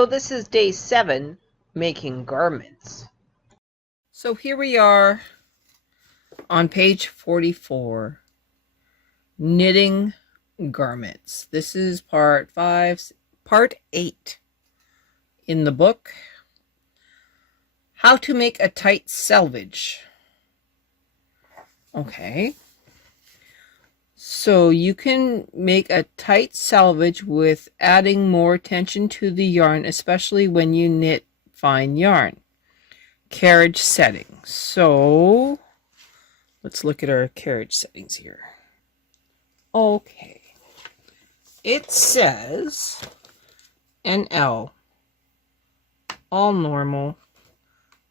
So this is day 7, making garments. So here we are on page 44, knitting garments. This is part 8 in the book. How to make a tight selvage. Okay. So you can make a tight selvage with adding more tension to the yarn, especially when you knit fine yarn. Carriage settings. So let's look at our carriage settings here. Okay. It says NL, all normal,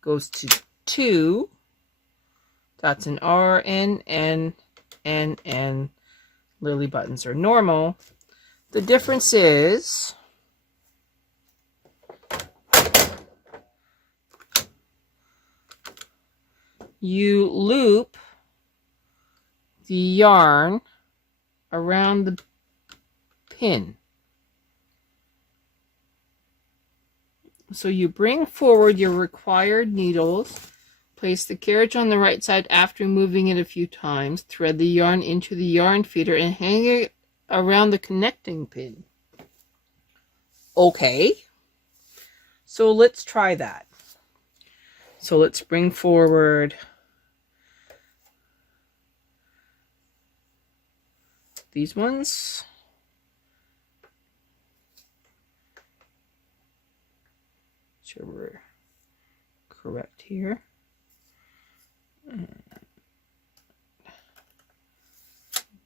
goes to 2. That's an R, N, N, N, N. Lily buttons are normal. The difference is you loop the yarn around the pin. So you bring forward your required needles, place the carriage on the right side after moving it a few times, thread the yarn into the yarn feeder, and hang it around the connecting pin. Okay, so let's try that. So let's bring forward these ones. Sure we're correct here.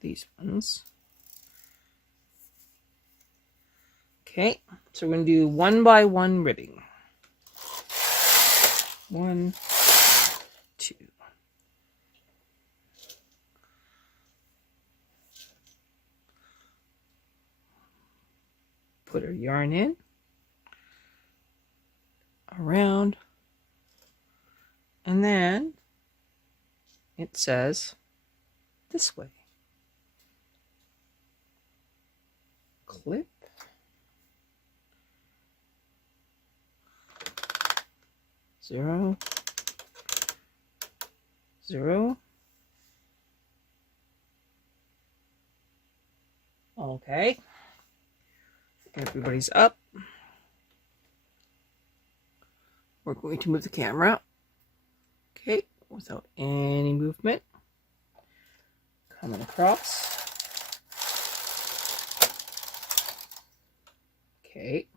These ones. Okay, so we're going to do 1 by 1 ribbing. 1, 2. Put our yarn in, around, and then it says this way. Clip. Zero. 0. Okay. Everybody's up. We're going to move the camera. Okay, without any movement. Coming across. Okay.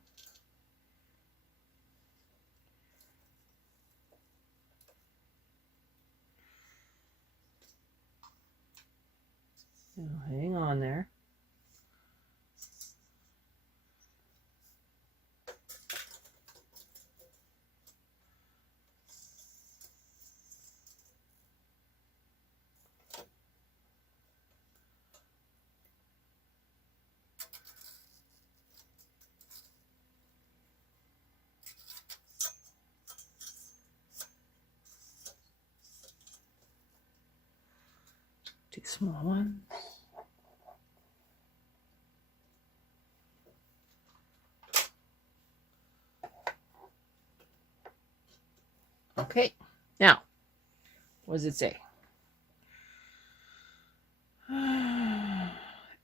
Now hang on there. Two small ones. Okay, now, what does it say?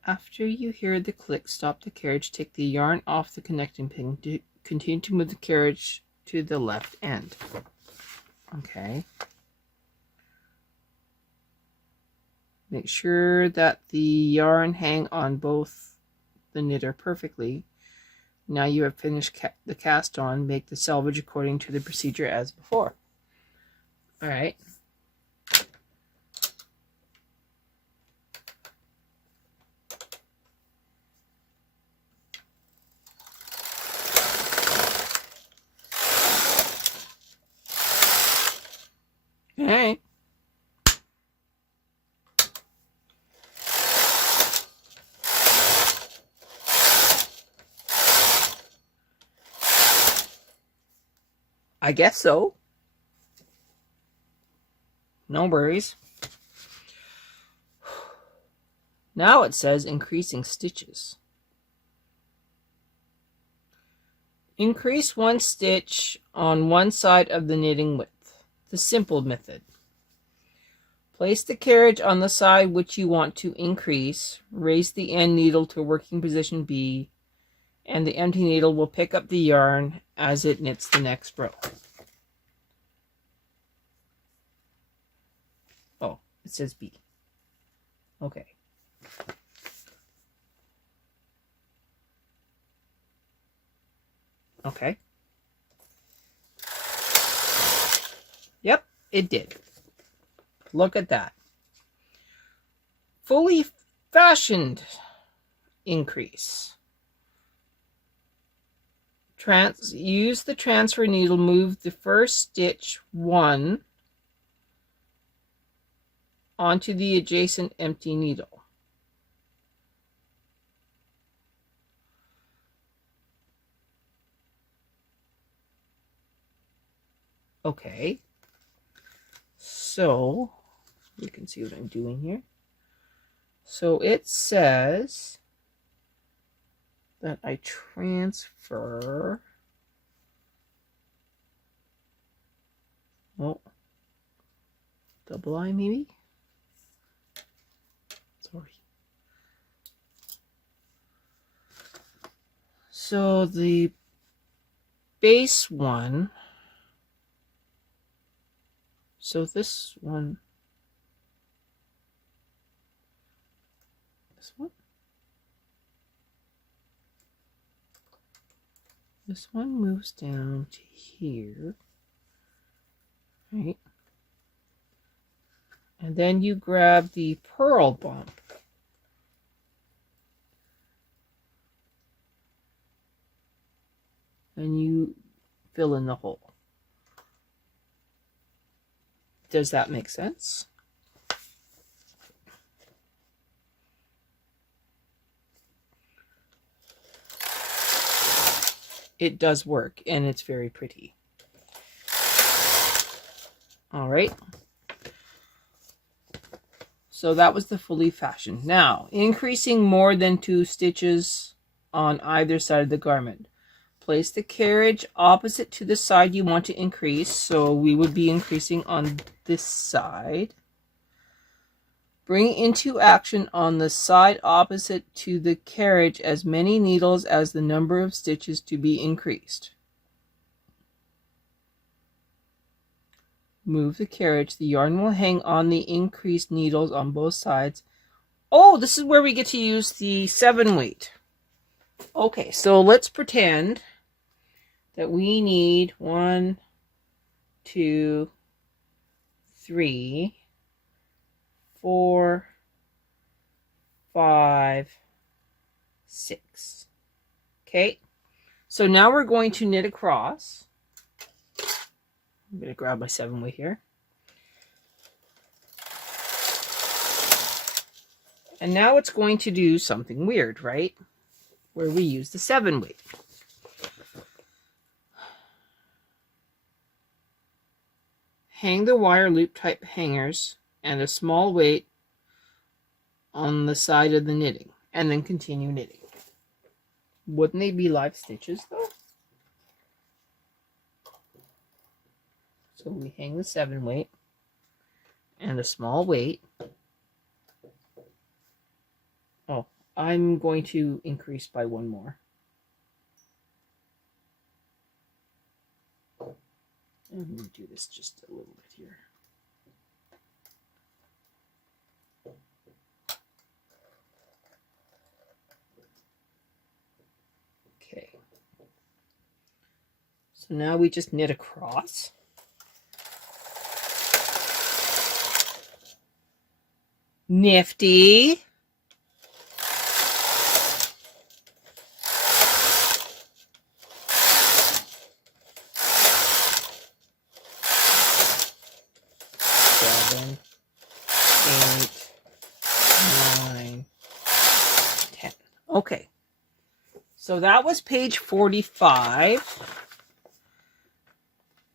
After you hear the click, stop the carriage, take the yarn off the connecting pin, continue to move the carriage to the left end. Okay. Make sure that the yarn hang on both the knitter perfectly. Now you have finished the cast on. Make the selvage according to the procedure as before. All right. All right. I guess so. No worries. Now it says increasing stitches. Increase one stitch on one side of the knitting width. The simple method. Place the carriage on the side which you want to increase. Raise the end needle to working position B, and the empty needle will pick up the yarn as it knits the next row. Oh, it says B. Okay. Okay. Yep, it did. Look at that. Fully fashioned increase. Use the transfer needle, move the first stitch 1 onto the adjacent empty needle. Okay. So, you can see what I'm doing here. So it says that I transfer, oh, double I maybe? Sorry. So the base one, so this one, this one moves down to here, right? And then you grab the purl bump and you fill in the hole. Does that make sense? It does work, and it's very pretty. All right. So that was the fully fashioned. Now, increasing more than 2 stitches on either side of the garment. Place the carriage opposite to the side you want to increase. So we would be increasing on this side. Bring into action on the side opposite to the carriage as many needles as the number of stitches to be increased. Move the carriage. The yarn will hang on the increased needles on both sides. Oh, this is where we get to use the 7 weight. Okay, so let's pretend that we need 1, 2, 3, 4, 5, 6. Okay, so now we're going to knit across. I'm going to grab my 7 weight here. And now it's going to do something weird, right? Where we use the 7 weight. Hang the wire loop type hangers and a small weight on the side of the knitting, and then continue knitting. Wouldn't they be live stitches though? So we hang the 7 weight and a small weight. Oh, I'm going to increase by 1 more. I'm going to do this just a little bit here. Okay. So now we just knit across. Nifty. Okay, so that was page 45.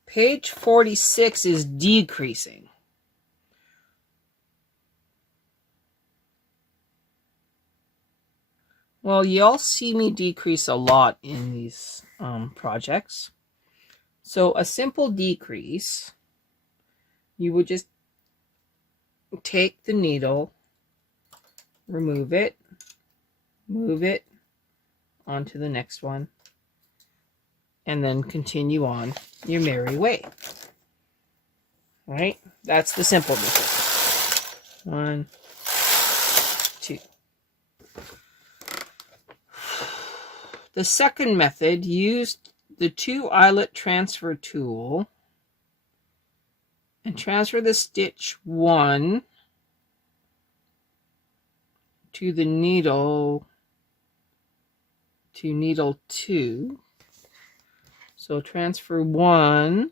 Page 46 is decreasing. Well, you all see me decrease a lot in these projects. So a simple decrease, you would just take the needle, remove it, move it onto the next one, and then continue on your merry way. All right, that's the simple method. 1, 2. The second method used the 2 eyelet transfer tool and transfer the stitch 1 to the needle to needle 2. So transfer 1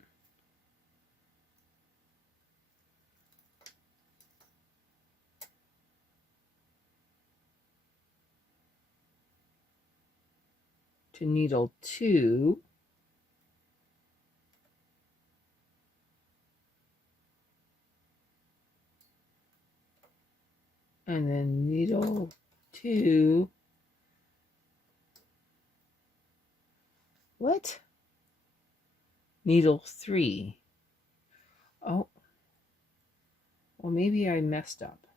to needle 2, and then needle 2. What? Needle 3. Oh, well, maybe I messed up.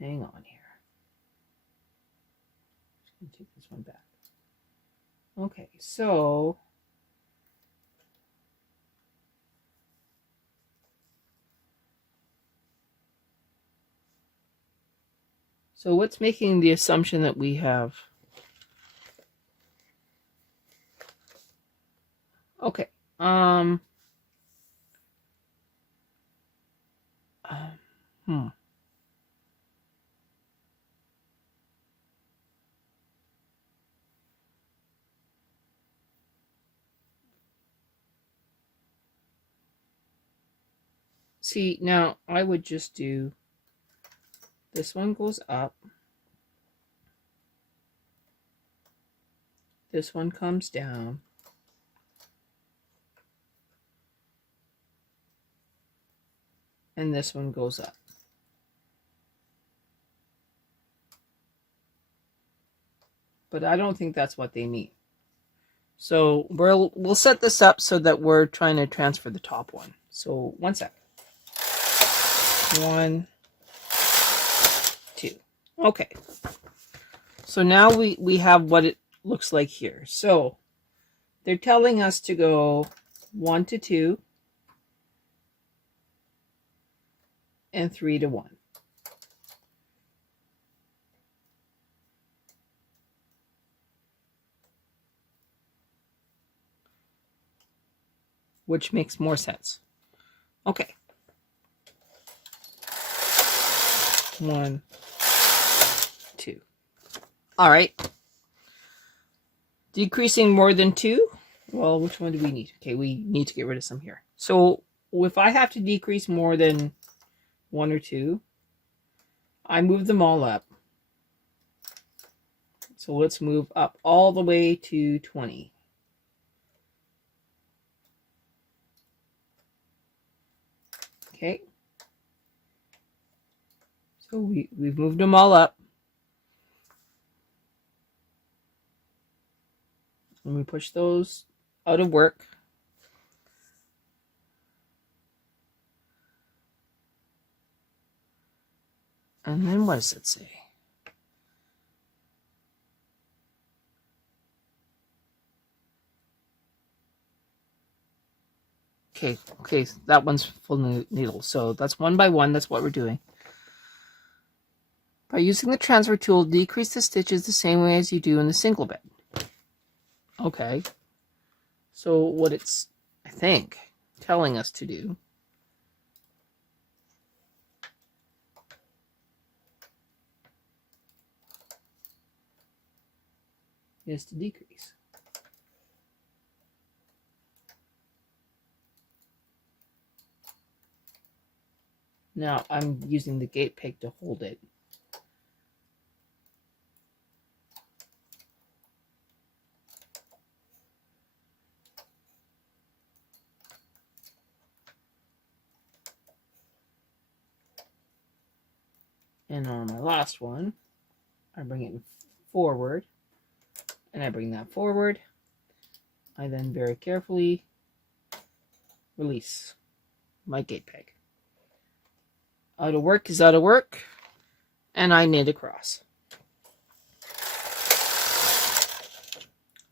Hang on here. Just gonna take this one back. Okay, so what's making the assumption that we have? Okay. See, now I would just do this one goes up. This one comes down. And this one goes up. But I don't think that's what they mean. So we'll set this up so that we're trying to transfer the top one. So 1 second. 1, 2. Okay. So now we have what it looks like here. So they're telling us to go 1 to 2 and 3 to 1. Which makes more sense. Okay. 1, 2. All right. Decreasing more than 2. Well, which one do we need? Okay, we need to get rid of some here. So if I have to decrease more than 1 or 2, I move them all up. So let's move up all the way to 20. Okay. So we've moved them all up. And we push those out of work. And then what does it say? Okay, that one's full needle. So that's 1 by 1. That's what we're doing. By using the transfer tool, decrease the stitches the same way as you do in the single bed. Okay. So what it's, I think, telling us to do is to decrease. Now I'm using the gate peg to hold it. And on my last one, I bring it forward, and I bring that forward. I then very carefully release my gate peg. Out of work is out of work, and I knit across.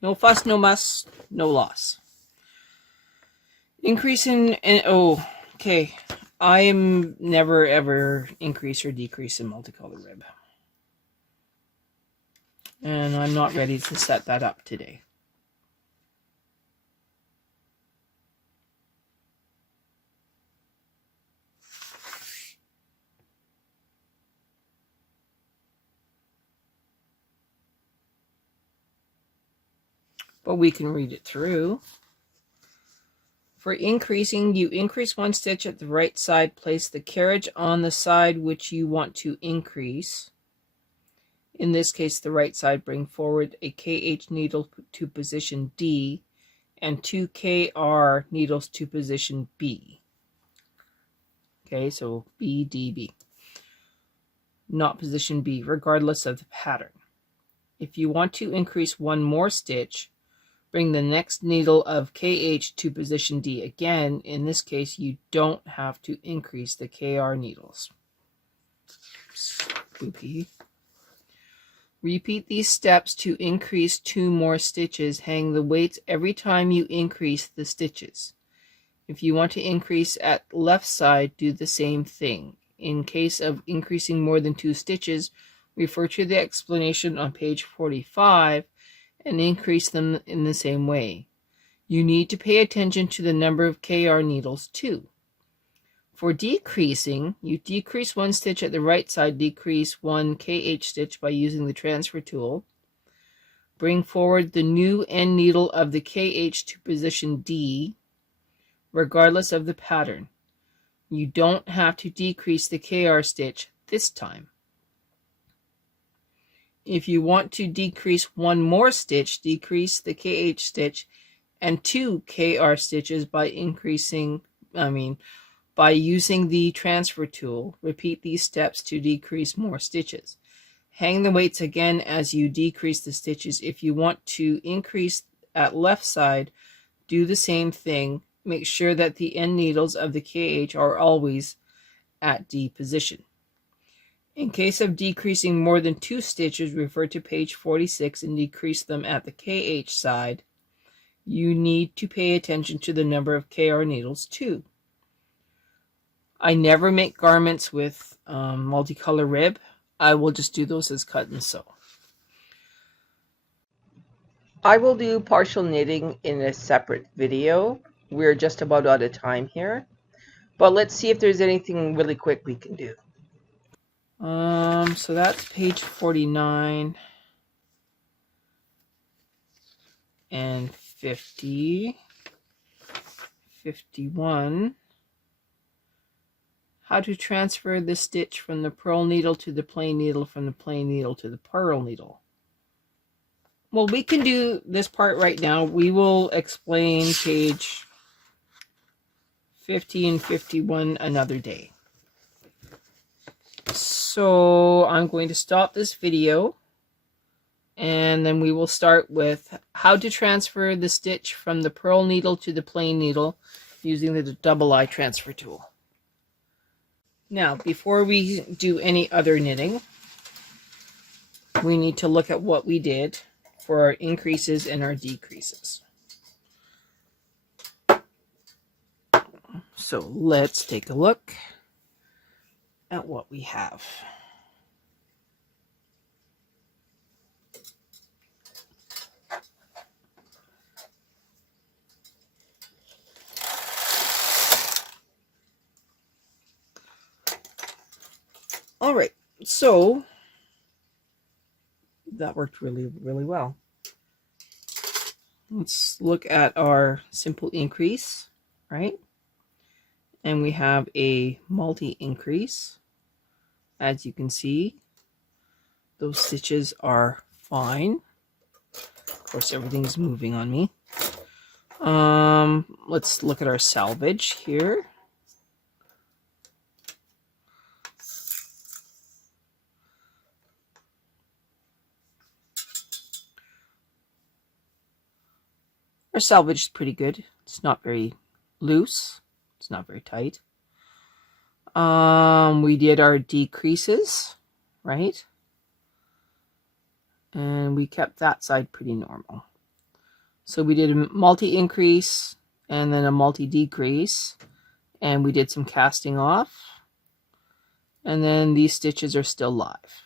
No fuss, no muss, no loss. Increase in oh, okay. I am never ever increase or decrease in multicolor rib. And I'm not ready to set that up today. But we can read it through. For increasing, you increase one stitch at the right side, place the carriage on the side which you want to increase. In this case, the right side, bring forward a KH needle to position D and 2 KR needles to position B. Okay, so B, D, B. Not position B, regardless of the pattern. If you want to increase one more stitch, bring the next needle of KH to position D. Again, in this case, you don't have to increase the KR needles. Spooky. Repeat these steps to increase 2 more stitches. Hang the weights every time you increase the stitches. If you want to increase at left side, do the same thing. In case of increasing more than 2 stitches, refer to the explanation on page 45 and increase them in the same way. You need to pay attention to the number of KR needles too. For decreasing, you decrease 1 stitch at the right side, decrease 1 KH stitch by using the transfer tool. Bring forward the new end needle of the KH to position D, regardless of the pattern. You don't have to decrease the KR stitch this time. If you want to decrease 1 more stitch, decrease the KH stitch and 2 KR stitches by by using the transfer tool. Repeat these steps to decrease more stitches. Hang the weights again as you decrease the stitches. If you want to increase at left side, do the same thing. Make sure that the end needles of the KH are always at D position. In case of decreasing more than 2 stitches, refer to page 46 and decrease them at the KH side. You need to pay attention to the number of KR needles too. I never make garments with multicolor rib. I will just do those as cut and sew. I will do partial knitting in a separate video. We're just about out of time here. But let's see if there's anything really quick we can do. So that's page 49 and 50, 51. How to transfer the stitch from the purl needle to the plain needle, from the plain needle to the purl needle. Well, we can do this part right now. We will explain page 50 and 51 another day. So I'm going to stop this video and then we will start with how to transfer the stitch from the purl needle to the plain needle using the double eye transfer tool. Now, before we do any other knitting, we need to look at what we did for our increases and our decreases. So let's take a look at what we have. All right, so that worked really, really well. Let's look at our simple increase, right? And we have a multi-increase. As you can see, those stitches are fine. Of course, everything's moving on me. Let's look at our salvage here. Our salvage is pretty good. It's not very loose. It's not very tight. We did our decreases, right? And we kept that side pretty normal. So we did a multi-increase and then a multi-decrease, and we did some casting off, and then these stitches are still live.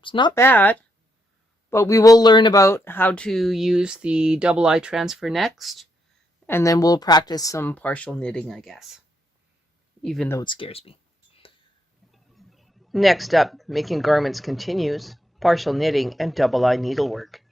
It's not bad, but we will learn about how to use the double eye transfer next, and then we'll practice some partial knitting, I guess, even though it scares me. Next up, making garments continues, partial knitting and double eye needlework.